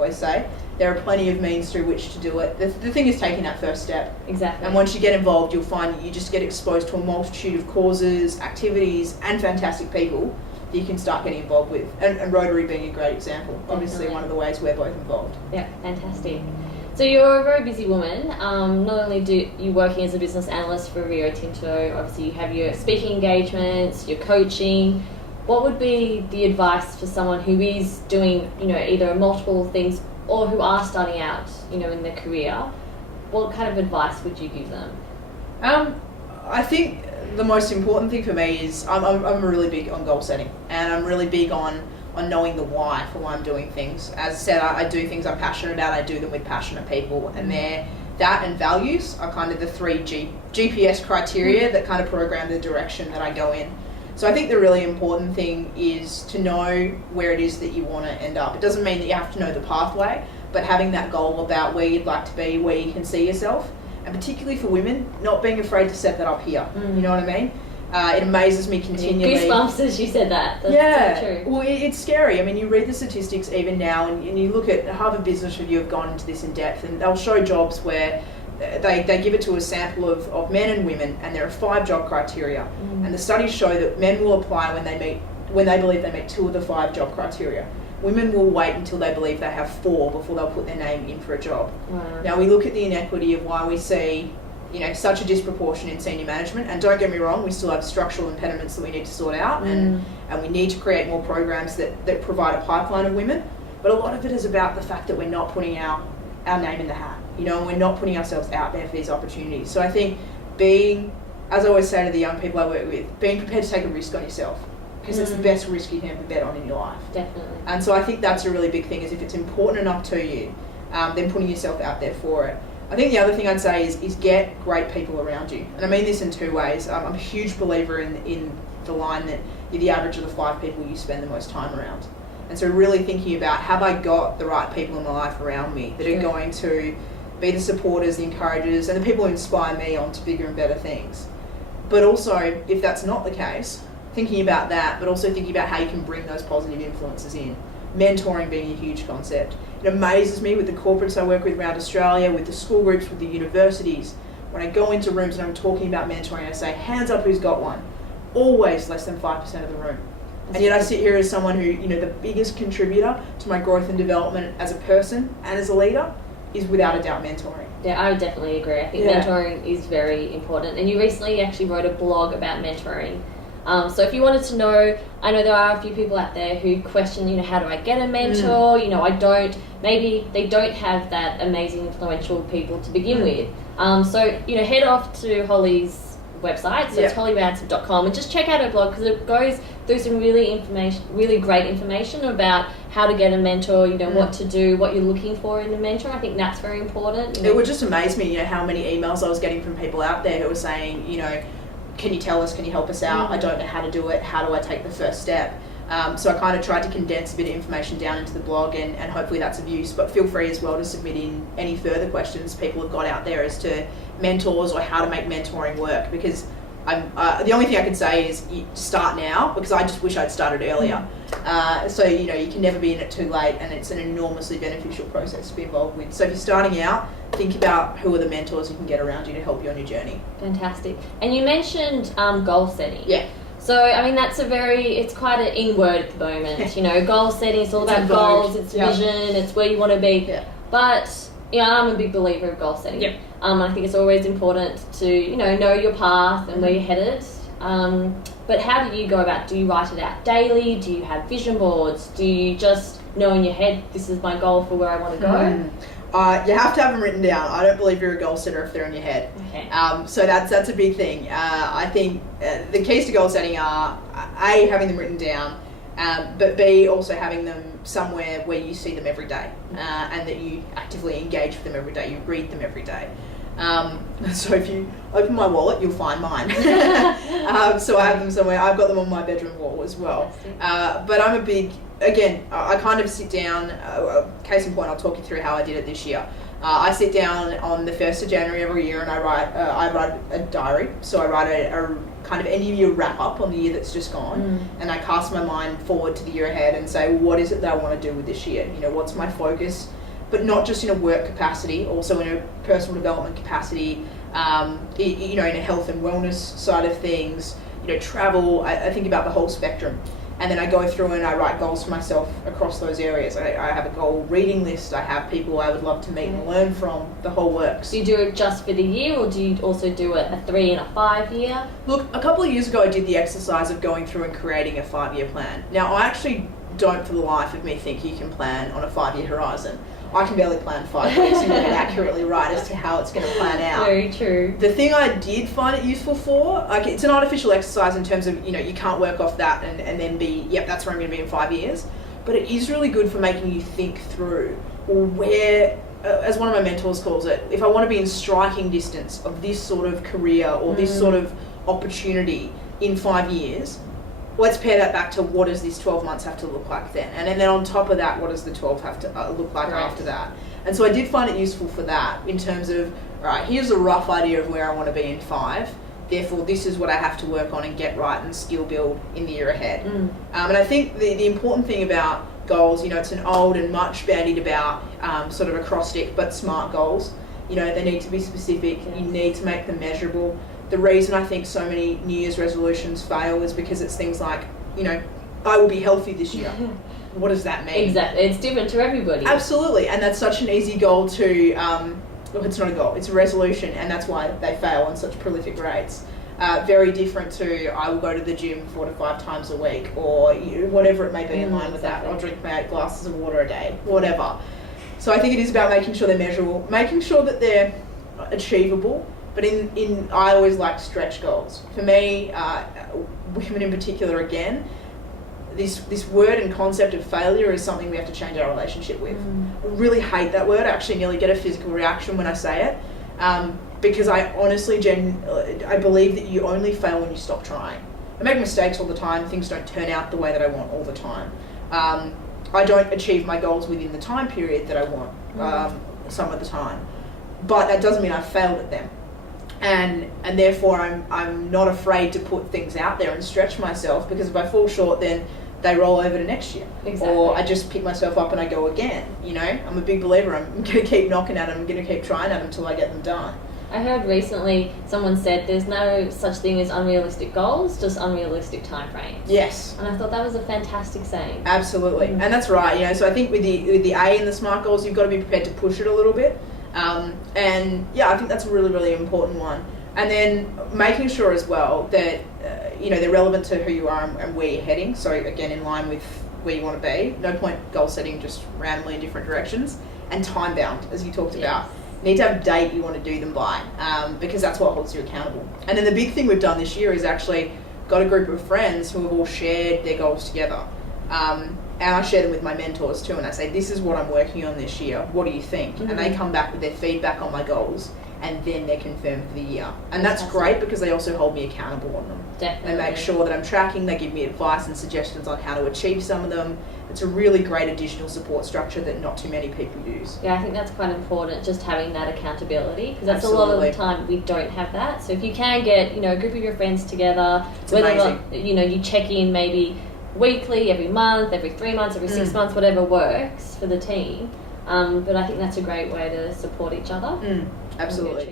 always say. There are plenty of means through which to do it. The thing is taking that first step. Exactly. And once you get involved, you'll find that you just get exposed to a multitude of causes, activities, and fantastic people that you can start getting involved with. And Rotary being a great example. Obviously, one of the ways we're both involved. Yeah, fantastic. So you're a very busy woman. Not only do you working as a business analyst for Rio Tinto, obviously you have your speaking engagements, your coaching. What would be the advice for someone who is doing, either multiple things or who are starting out, in their career? What kind of advice would you give them? I think the most important thing for me is I'm really big on goal setting, and I'm really big on knowing the why for why I'm doing things. As I said, I do things I'm passionate about. I do them with passionate people, and that and values are kind of the three GPS criteria that kind of program the direction that I go in. So I think the really important thing is to know where it is that you want to end up. It doesn't mean that you have to know the pathway, but having that goal about where you'd like to be, where you can see yourself, and particularly for women, not being afraid to set that up here. You know what I mean? It amazes me continually. Goosebumps as you said that. That's so true. Well, it's scary. I mean, you read the statistics even now, and you look at Harvard Business Review have gone into this in depth, and they'll show jobs where they give it to a sample of men and women, and there are 5 job criteria. And the studies show that men will apply when they believe they meet 2 of the 5 job criteria. Women will wait until they believe they have 4 before they'll put their name in for a job. Wow. Now, we look at the inequity of why we see such a disproportion in senior management, and don't get me wrong, we still have structural impediments that we need to sort out, and we need to create more programs that provide a pipeline of women. But a lot of it is about the fact that we're not putting our name in the hat, and we're not putting ourselves out there for these opportunities. So I think being, as I always say to the young people I work with, being prepared to take a risk on yourself, because it's the best risk you can ever bet on in your life. Definitely. And so I think that's a really big thing, is if it's important enough to you, then putting yourself out there for it. I think the other thing I'd say is get great people around you. And I mean this in 2 ways. I'm a huge believer in the line that you're the average of the 5 people you spend the most time around. And so really thinking about, have I got the right people in my life around me that are going to be the supporters, the encouragers, and the people who inspire me on to bigger and better things. But also, if that's not the case, thinking about that, but also thinking about how you can bring those positive influences in. Mentoring being a huge concept. It amazes me with the corporates I work with around Australia, with the school groups, with the universities. When I go into rooms and I'm talking about mentoring, I say, hands up who's got one. Always less than 5% of the room. And yet I sit here as someone who, the biggest contributor to my growth and development as a person and as a leader is without a doubt mentoring. Yeah, I would definitely agree. I think mentoring is very important. And you recently actually wrote a blog about mentoring. So if you wanted to know, I know there are a few people out there who question, how do I get a mentor? Maybe they don't have that amazing influential people to begin with. So, head off to Holly's website, so it's hollyransom.com, and just check out her blog, because it goes through some really great information about how to get a mentor, what to do, what you're looking for in a mentor. I think that's very important. It would just amaze me, how many emails I was getting from people out there who were saying, can you tell us, can you help us out? I don't know how to do it. How do I take the first step? So I kind of tried to condense a bit of information down into the blog, and hopefully that's of use. But feel free as well to submit in any further questions people have got out there as to mentors or how to make mentoring work. Because the only thing I can say is start now, because I just wish I'd started earlier. So you can never be in it too late, and it's an enormously beneficial process to be involved with. So if you're starting out, think about who are the mentors you can get around you to help you on your journey. Fantastic. And you mentioned goal setting. Yeah. So, it's quite an in word at the moment. Goal setting, it's all about goals, it's vision, it's where you want to be. Yeah. But, I'm a big believer of goal setting. Yep. I think it's always important to, know your path and where you're headed. But how do you go about, do you write it out daily? Do you have vision boards? Do you just know in your head, this is my goal for where I want to go? You have to have them written down. I don't believe you're a goal setter if they're in your head. Okay. So that's a big thing. I think the keys to goal setting are A, having them written down, but B, also having them somewhere where you see them every day, and that you actively engage with them every day. You read them every day. So if you open my wallet, you'll find mine. So I have them somewhere. I've got them on my bedroom wall as well. But I'm a big, again, I kind of sit down, case in point, I'll talk you through how I did it this year. I sit down on the 1st of January every year and I write a diary. So I write a kind of end of year wrap up on the year that's just gone, and I cast my mind forward to the year ahead and say, well, what is it that I want to do with this year? You know, what's my focus? But not just in a work capacity, also in a personal development capacity, you know, in a health and wellness side of things, you know, travel. I think about the whole spectrum. And then I go through and I write goals for myself across those areas. I have a goal reading list. I have people I would love to meet and learn from, the whole works. Do you do it just for the year, or do you also do it a 3 and a 5 year? Look, a couple of years ago I did the exercise of going through and creating a 5-year plan. Now, I actually don't for the life of me think you can plan on a 5-year horizon. I can barely plan 5 weeks and get it accurately right as to how it's going to plan out. Very true. The thing I did find it useful for, like, it's an artificial exercise in terms of, you know, you can't work off that and then be, yep, that's where I'm going to be in 5 years. But it is really good for making you think through, well, where, as one of my mentors calls it, if I want to be in striking distance of this sort of career or this sort of opportunity in 5 years, let's pair that back to what does this 12 months have to look like then? And then on top of that, what does the 12 have to look like after that? And so I did find it useful for that in terms of, all right, here's a rough idea of where I want to be in 5. Therefore, this is what I have to work on and get right and skill build in the year ahead. And I think the important thing about goals, you know, it's an old and much bandied about sort of acrostic, but SMART goals. You know, they need to be specific. You need to make them measurable. The reason I think so many New Year's resolutions fail is because it's things like, you know, I will be healthy this year. What does that mean? Exactly. It's different to everybody. Absolutely. And that's such an easy goal to, well, it's not a goal, it's a resolution, and that's why they fail on such prolific rates. Very different to, I will go to the gym 4 to 5 times a week, or whatever it may be in line with that. I'll drink my 8 glasses of water a day, whatever. So I think it is about making sure they're measurable, making sure that they're achievable. But I always like stretch goals. For me, women in particular, again, this word and concept of failure is something we have to change our relationship with. I really hate that word. I actually nearly get a physical reaction when I say it, because I honestly, I believe that you only fail when you stop trying. I make mistakes all the time. Things don't turn out the way that I want all the time. I don't achieve my goals within the time period that I want some of the time. But that doesn't mean I've failed at them. And therefore I'm not afraid to put things out there and stretch myself, because if I fall short, then they roll over to next year. Exactly. Or I just pick myself up and I go again. You know, I'm a big believer. I'm going to keep knocking at them. I'm going to keep trying at them until I get them done. I heard recently someone said there's no such thing as unrealistic goals, just unrealistic time frames. Yes. And I thought that was a fantastic saying. Absolutely. And that's right. You know, so I think with the A in the SMART goals, you've got to be prepared to push it a little bit. And yeah, I think that's a really, really important one. And then making sure as well that, you know, they're relevant to who you are and where you're heading. So again, in line with where you want to be. No point goal setting just randomly in different directions. And time bound, as you talked about. You need to have a date you want to do them by, because that's what holds you accountable. And then the big thing we've done this year is actually got a group of friends who have all shared their goals together. And I share them with my mentors too, and I say, this is what I'm working on this year, what do you think? And they come back with their feedback on my goals, and then they're confirmed for the year. And that's great because they also hold me accountable on them. Definitely. They make sure that I'm tracking, they give me advice and suggestions on how to achieve some of them. It's a really great additional support structure that not too many people use. Yeah, I think that's quite important, just having that accountability, because that's Absolutely. a lot of the time we don't have that. So if you can get, you know, a group of your friends together, It's whether amazing. you know, you check in maybe weekly, every month, every 3 months, every 6 months, whatever works for the team. But I think that's a great way to support each other. Absolutely.